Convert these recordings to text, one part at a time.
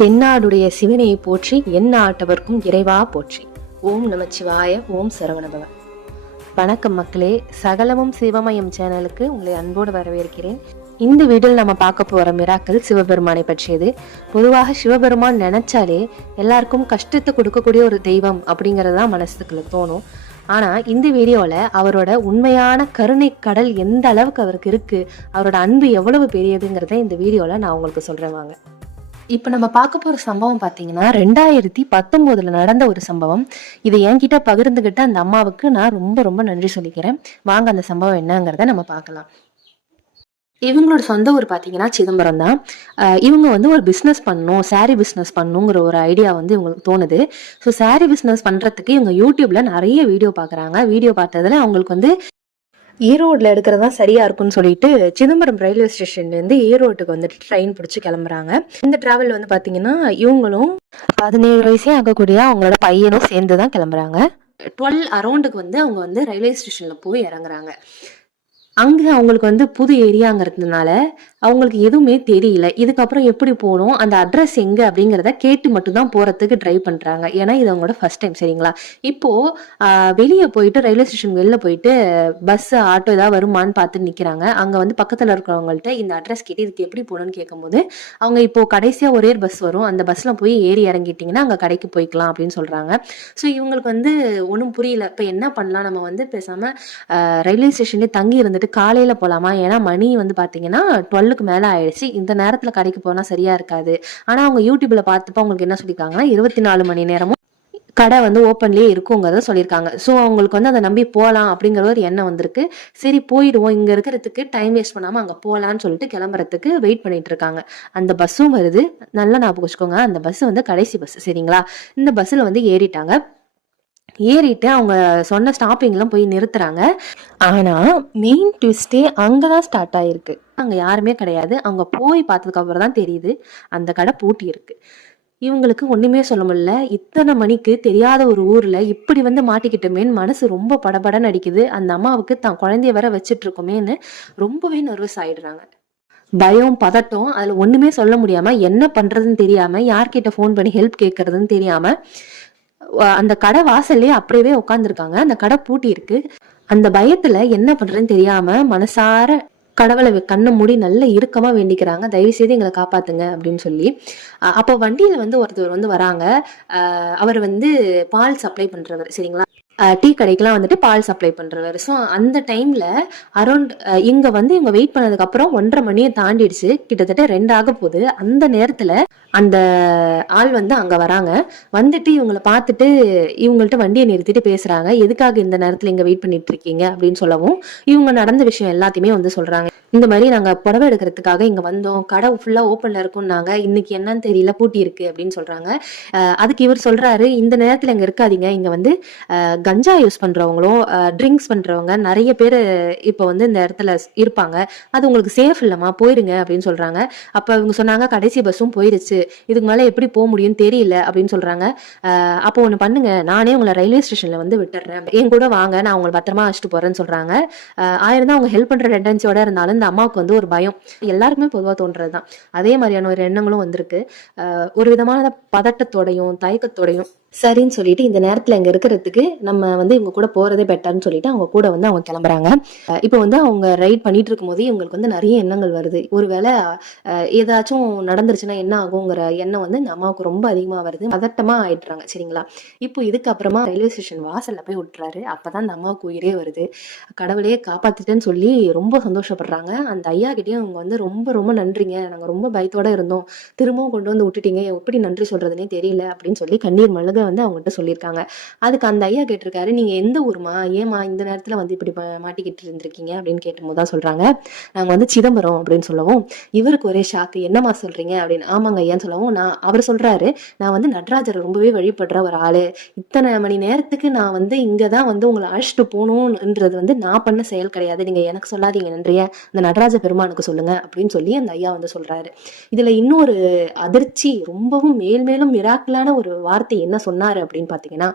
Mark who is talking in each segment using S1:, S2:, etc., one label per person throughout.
S1: தென்னாடுடைய சிவனையை போற்றி என் ஆட்டவர்க்கும் இறைவா போற்றி. ஓம் நமச்சிவாய ஓம் சரவணபவ. வணக்கம் மக்களே. சகலமும் சிவமயம் சேனலுக்கு உங்களை அன்போடு வரவேற்கிறேன். இந்த வீடியோவில் நம்ம பார்க்க போகிற மிராக்கள் சிவபெருமானை பற்றியது. பொதுவாக சிவபெருமான் நினைச்சாலே எல்லாருக்கும் கஷ்டத்தை கொடுக்கக்கூடிய ஒரு தெய்வம் அப்படிங்கிறது தான் மனசுக்குள்ள தோணும். ஆனால் இந்த வீடியோவில் அவரோட உண்மையான கருணை கடல் எந்த அளவுக்கு அவருக்கு இருக்குது அவரோட அன்பு எவ்வளவு பெரியதுங்கிறத இந்த வீடியோவில் நான் உங்களுக்கு சொல்கிறேன் வாங்க. இப்போ நம்ம பார்க்க போற சம்பவம் பார்த்தீங்கன்னா ரெண்டாயிரத்தி பத்தொம்போதில் நடந்த ஒரு சம்பவம். இதை என்கிட்ட பகிர்ந்துக்கிட்ட அந்த அம்மாவுக்கு நான் ரொம்ப ரொம்ப நன்றி சொல்லிக்கிறேன். வாங்க அந்த சம்பவம் என்னங்கிறத நம்ம பார்க்கலாம். இவங்களோட சொந்த ஊர் பார்த்தீங்கன்னா சிதம்பரம் தான். இவங்க வந்து ஒரு பிஸ்னஸ் பண்ணணும் சாரீ பிஸ்னஸ் பண்ணணுங்கிற ஒரு ஐடியா வந்து இவங்களுக்கு தோணுது. ஸோ சாரீ பிஸ்னஸ் பண்ணுறதுக்கு இவங்க யூடியூப்ல நிறைய வீடியோ பார்க்குறாங்க. வீடியோ பார்த்ததுல அவங்களுக்கு வந்து ஈரோட்ல எடுக்கிறது தான் சரியா இருக்கும்னு சொல்லிட்டு சிதம்பரம் ரயில்வே ஸ்டேஷன்லேருந்து ஈரோட்டுக்கு வந்துட்டு ட்ரெயின் பிடிச்சி கிளம்புறாங்க. இந்த டிராவல் வந்து பார்த்தீங்கன்னா இவங்களும் பதினேழு வயசே ஆகக்கூடிய அவங்களோட பையனும் சேர்ந்து தான் கிளம்புறாங்க டுவெல் அரௌண்டுக்கு வந்து அவங்க வந்து ரயில்வே ஸ்டேஷனில் போய் இறங்குறாங்க. அங்கே அவங்களுக்கு வந்து புது ஏரியாங்கிறதுனால அவங்களுக்கு எதுவுமே தெரியல. இதுக்கப்புறம் எப்படி போகணும்? அந்த அட்ரஸ் எங்கே? அப்படிங்கிறத கேட்டு மட்டும்தான் போகிறதுக்கு ட்ரை பண்ணுறாங்க ஏன்னா இது அவங்களோட ஃபர்ஸ்ட் டைம் சரிங்களா? இப்போது வெளியே போயிட்டு ரயில்வே ஸ்டேஷன் வெளில போயிட்டு பஸ் ஆட்டோ ஏதாவது வருமான்னு பார்த்து நிற்கிறாங்க அங்கே வந்து பக்கத்தில் இருக்கிறவங்கள்ட்ட இந்த அட்ரஸ் கேட்டு இதுக்கு எப்படி போகணும்னு கேட்கும்போது அவங்க இப்போ கடைசியாக ஒரே பஸ் வரும். அந்த பஸ்ஸில் போய் ஏறி இறங்கிட்டிங்கன்னா அங்கே கடைக்கு போய்க்கலாம் அப்படின்னு சொல்கிறாங்க ஸோ இவங்களுக்கு வந்து ஒன்றும் புரியல. இப்போ என்ன பண்ணலாம்? நம்ம வந்து பேசாமல் ரயில்வே ஸ்டேஷன்லேயே தங்கி இருந்துட்டு காலையில் போகலாமா ஏன்னா மணி வந்து பார்த்தீங்கன்னா டுவெல்லுக்கு மேலே ஆயிடுச்சு. இந்த நேரத்தில் கடைக்கு போனால் சரியாக இருக்காது. ஆனால் அவங்க யூடியூப்பில் பார்த்துப்போ அவங்களுக்கு என்ன சொல்லியிருக்காங்கன்னா இருபத்தி நாலு மணி நேரமும் கடை வந்து ஓப்பன்லேயே இருக்குங்கிறத சொல்லியிருக்காங்க ஸோ அவங்களுக்கு வந்து அதை நம்பி போகலாம் அப்படிங்கிற ஒரு எண்ணம் வந்திருக்கு. சரி போயிடுவோம். இங்கே இருக்கிறதுக்கு டைம் வேஸ்ட் பண்ணாமல் அங்கே போகலான்னு சொல்லிட்டு கிளம்புறதுக்கு வெயிட் பண்ணிட்டு இருக்காங்க. அந்த பஸ்ஸும் வருது. நல்லா ஞாபகம் வச்சுக்கோங்க. அந்த பஸ் வந்து கடைசி பஸ் சரிங்களா? இந்த பஸ்ஸில் வந்து ஏறிட்டாங்க. ஏறிட்டு அவங்க சொன்ன ஸ்டாப்பிங்லாம் போய் நிறுத்துறாங்க. ஆனா மெயின் ட்விஸ்டே அங்கதான் ஸ்டார்ட் ஆயிருக்கு. அங்க யாருமே கிடையாது. அவங்க போய் பார்த்ததுக்கு அப்புறம் தான் தெரியுது. அந்த கடை பூட்டி இருக்கு. இவங்களுக்கு ஒண்ணுமே சொல்ல முடியல. இத்தனை மணிக்கு தெரியாத ஒரு ஊர்ல இப்படி வந்து மாட்டிக்கிட்டோமேன்னு மனசு ரொம்ப படபடன்னு அடிக்குது. அந்த அம்மாவுக்கு தான் குழந்தைய வர வச்சிட்டு இருக்கோமேன்னு ரொம்பவே நர்வஸ் ஆயிடுறாங்க. பயம் பதட்டம் அதுல ஒண்ணுமே சொல்ல முடியாம என்ன பண்றதுன்னு தெரியாம யார்கிட்ட ஃபோன் பண்ணி ஹெல்ப் கேட்கறதுன்னு தெரியாம அந்த கடை வாசல்லே அப்படியே உட்காந்துருக்காங்க அந்த கடை பூட்டி இருக்கு. அந்த பயத்துல என்ன பண்றதுன்னு தெரியாம மனசார கடவுளை கண்ண கண்ணை மூடி நல்ல இறுக்கமா வேண்டிக்கிறாங்க. தயவு செய்து எங்களை காப்பாத்துங்க அப்படின்னு சொல்லி. அஹ் அப்போ வண்டியில வந்து ஒருத்தர் வந்து வராங்க. அஹ் அவர் வந்து பால் சப்ளை பண்றவர். சரிங்களா? டீ கடைக்கெல்லாம் வந்துட்டு பால் சப்ளை பண்ணுறவர் ஸோ அந்த டைமில் அரௌண்ட் இங்கே வந்து இவங்க வெயிட் பண்ணதுக்கப்புறம் ஒன்றரை மணியை தாண்டிடுச்சு. கிட்டத்தட்ட ரெண்டு ஆக போகுது. அந்த நேரத்தில் அந்த ஆள் வந்து அங்கே வராங்க. வந்துட்டு இவங்களை பார்த்துட்டு இவங்கள்ட்ட வண்டியை நிறுத்திட்டு பேசுகிறாங்க எதுக்காக இந்த நேரத்தில் இங்கே வெயிட் பண்ணிட்டு இருக்கீங்க? அப்படின்னு சொல்லவும் இவங்க நடந்த விஷயம் எல்லாத்தையுமே வந்து சொல்கிறாங்க இந்த மாதிரி நாங்க புடவை எடுக்கிறதுக்காக இங்க வந்தோம். கடை ஃபுல்லா ஓப்பன்ல இருக்கும்னாங்க. இன்னைக்கு என்னன்னு தெரியல பூட்டி இருக்கு அப்படின்னு சொல்றாங்க. அதுக்கு இவர் சொல்றாரு இந்த நேரத்துல இங்க இருக்காதீங்க. இங்க வந்து கஞ்சா யூஸ் பண்றவங்களும் ட்ரிங்க்ஸ் பண்றவங்க நிறைய பேர் இப்போ வந்து இந்த இடத்துல இருப்பாங்க. அது உங்களுக்கு சேஃப் இல்லம்மா போயிருங்க அப்படின்னு சொல்றாங்க. அப்ப இவங்க சொன்னாங்க கடைசி பஸ்ஸும் போயிருச்சு. இதுக்கு மேல எப்படி போக முடியும்னு தெரியல அப்படின்னு சொல்றாங்க. அப்போ ஒண்ணு பண்ணுங்க. நானே உங்களை ரயில்வே ஸ்டேஷன்ல வந்து விட்டுறேன். என் கூட வாங்க நான் உங்களை பத்திரமா அழைச்சிட்டு போறேன்னு சொல்றாங்க. ஆயிரம் தான் அவங்க ஹெல்ப் பண்ற டெண்டன்சியோட இருந்தாலும் அந்த அம்மாவுக்கு வந்து ஒரு பயம். எல்லாருக்குமே பொதுவா தோன்றது தான் அதே மாதிரியான ஒரு எண்ணங்களும் வந்திருக்கு. ஒரு விதமான பதட்டத்தோடையும் தயக்கத்தோடையும் சரின்னு சொல்லிட்டு இந்த நேரத்துல இங்க இருக்கிறதுக்கு நம்ம வந்து இவங்க கூட போறதே பெட்டர்னு சொல்லிட்டு அவங்க கூட வந்து அவங்க கிளம்புறாங்க. இப்போ வந்து அவங்க ரைட் பண்ணிட்டு இருக்கும்போது இவங்களுக்கு வந்து நிறைய எண்ணங்கள் வருது. ஒருவேளை அஹ் ஏதாச்சும் நடந்துருச்சுன்னா என்ன ஆகுங்கிற எண்ணம் வந்து இந்த அம்மாவுக்கு ரொம்ப அதிகமா வருது. பதட்டமா ஆயிடுறாங்க சரிங்களா? இப்போ இதுக்கப்புறமா ரயில்வே ஸ்டேஷன் வாசல்ல போய் விட்டுறாரு அப்பதான் இந்த அம்மாவுக்கு உயிரே வருது. கடவுளையே காப்பாத்திட்டேன்னு சொல்லி ரொம்ப சந்தோஷப்படுறாங்க. அந்த ஐயா கிட்டேயும் அவங்க வந்து ரொம்ப ரொம்ப நன்றிங்க. நாங்க ரொம்ப பயத்தோட இருந்தோம். திரும்பவும் கொண்டு வந்து விட்டுட்டீங்க. எப்படி நன்றி சொல்றதுனே தெரியல அப்படின்னு சொல்லி கண்ணீர் மல்லுக வந்து அவங்ககிட்ட சொல்லியிருக்காங்க. அதுக்கு அந்த ஐயா கேட்டிருக்காரு நீங்க எந்த ஊருமா ஏமா இந்த நேரத்துல வந்து இப்படி மாட்டிக்கிட்டு இருந்திருக்கீங்க? அப்படின்னு கேட்டும்போது தான் சொல்றாங்க. நாங்க வந்து சிதம்பரம் அப்படின்னு சொல்லவும் இவருக்கு ஒரே ஷாக்கு என்னம்மா சொல்றீங்க? அப்படின்னு ஆமாங்க ஐயான்னு சொல்லவும் நான் அவர் சொல்றாரு நான் வந்து நடராஜரை ரொம்பவே வழிபடுற ஒரு ஆளு. இத்தனை மணி நேரத்துக்கு நான் வந்து இங்கதான் வந்து உங்களை அழைச்சிட்டு போகணுன்றது வந்து நான் பண்ண செயல் கிடையாது. நீங்க எனக்கு சொல்லாதீங்க நன்றிய. அந்த நடராஜ பெருமானுக்கு சொல்லுங்க அப்படின்னு சொல்லி அந்த ஐயா வந்து சொல்றாரு. இதுல இன்னொரு அதிர்ச்சி ரொம்பவும் மேல் மேலும் மிராக்கலான ஒரு வார்த்தை என்ன சொன்னாரு அப்படின்னு பார்த்தீங்கன்னா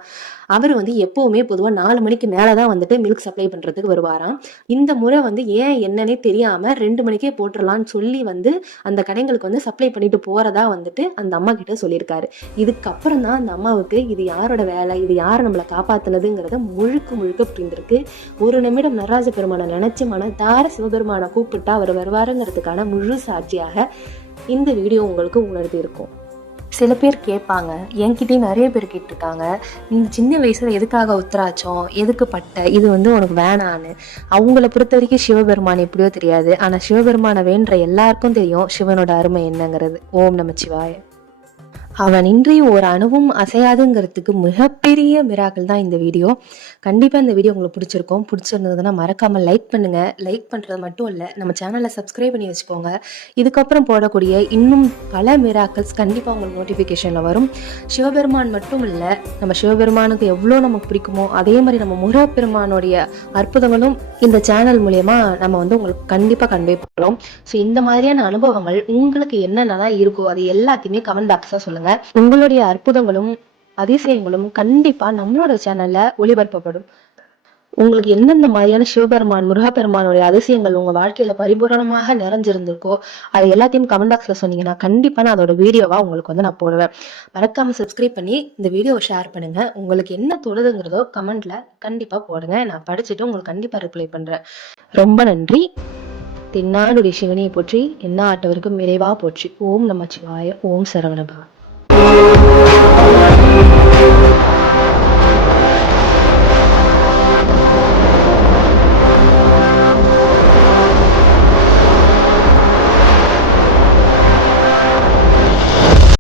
S1: அவர் வந்து எப்போவுமே பொதுவாக நாலு மணிக்கு மேலே தான் வந்துட்டு மில்க் சப்ளை பண்றதுக்கு வருவாராம். இந்த முறை வந்து ஏன் என்னன்னே தெரியாமல் ரெண்டு மணிக்கே போட்டுடலான்னு சொல்லி வந்து அந்த கடைங்களுக்கு வந்து சப்ளை பண்ணிட்டு போறதா வந்துட்டு அந்த அம்மா கிட்ட சொல்லியிருக்காரு. இதுக்கப்புறம் தான் அந்த அம்மாவுக்கு இது யாரோட வேலை இது யார் நம்மளை காப்பாற்றினதுங்கிறத முழுக்க முழுக்க புரிந்திருக்கு. ஒரு நிமிடம் நடராஜ பெருமானை நினச்சி மனதார சிவபெருமானை கூப்பிட்டா அவர் வருவாருங்கிறதுக்கான முழு சாட்சியாக இந்த வீடியோ உங்களுக்கு உணர்த்தி இருக்கும் சில பேர் கேட்பாங்க என்கிட்டயும் நிறைய பேர் கேட்டிருக்காங்க இந்த சின்ன வயசுல எதுக்காக உத்தராச்சம் எதுக்கு பட்டை? இது வந்து உனக்கு வேணான்னு. அவங்கள பொறுத்த வரைக்கும் சிவபெருமான் எப்படியோ தெரியாது. ஆனா சிவபெருமானை வேண்ட எல்லாருக்கும் தெரியும் சிவனோட அருமை என்னங்கிறது. ஓம் நமச்சிவாய. அவன் இன்றி ஒரு அணுவும் அசையாதுங்கிறதுக்கு மிகப்பெரிய மிராக்கள் தான் இந்த வீடியோ கண்டிப்பாக இந்த வீடியோ உங்களுக்கு பிடிச்சிருக்கும். பிடிச்சிருந்ததுன்னா மறக்காமல் லைக் பண்ணுங்கள் லைக் பண்ணுறது மட்டும் இல்லை நம்ம சேனலை சப்ஸ்கிரைப் பண்ணி வச்சுக்கோங்க. இதுக்கப்புறம் போடக்கூடிய இன்னும் பல மிராக்கள்ஸ் கண்டிப்பாக உங்களுக்கு நோட்டிஃபிகேஷனில் வரும். சிவபெருமான் மட்டும் இல்லை நம்ம சிவபெருமானுக்கு எவ்வளோ நமக்கு பிடிக்குமோ அதே மாதிரி நம்ம முருகப்பெருமானுடைய அற்புதங்களும் இந்த சேனல் மூலயமா நம்ம வந்து உங்களுக்கு கண்டிப்பாக கன்வே பண்ணுறோம் ஸோ இந்த மாதிரியான அனுபவங்கள் உங்களுக்கு என்னென்னலாம் இருக்கோ அது எல்லாத்தையுமே கமெண்ட் பாக்ஸாக சொல்லுங்கள் உங்களுடைய அற்புதங்களும் அதிசயங்களும் கண்டிப்பா நம்மளோட சேனல்ல ஒளிபரப்பப்படும். உங்களுக்கு எந்தெந்த மாதிரியான சிவபெருமான் முருகப்பெருமானுடைய அதிசயங்கள் உங்க வாழ்க்கையில பரிபூரணமாக நிறைஞ்சிருந்திருக்கோ அது எல்லாத்தையும் கமெண்ட் பாக்ஸ்ல சொன்னீங்கன்னா கண்டிப்பா நான் அதோட வீடியோவா உங்களுக்கு வந்து நான் போடுவேன். மறக்காம சப்ஸ்கிரைப் பண்ணி இந்த வீடியோவை ஷேர் பண்ணுங்க. உங்களுக்கு என்ன தொழுதுங்கிறதோ கமெண்ட்ல கண்டிப்பா போடுங்க. நான் படிச்சுட்டு உங்களுக்கு கண்டிப்பா ரிப்ளை பண்றேன். ரொம்ப நன்றி. தென்னாடுடைய சிவனையை போற்றி என்ன ஆட்டவருக்கும் நிறைவா போற்றி. ஓம் நமச்சிவாய ஓம் சரவணபவன் you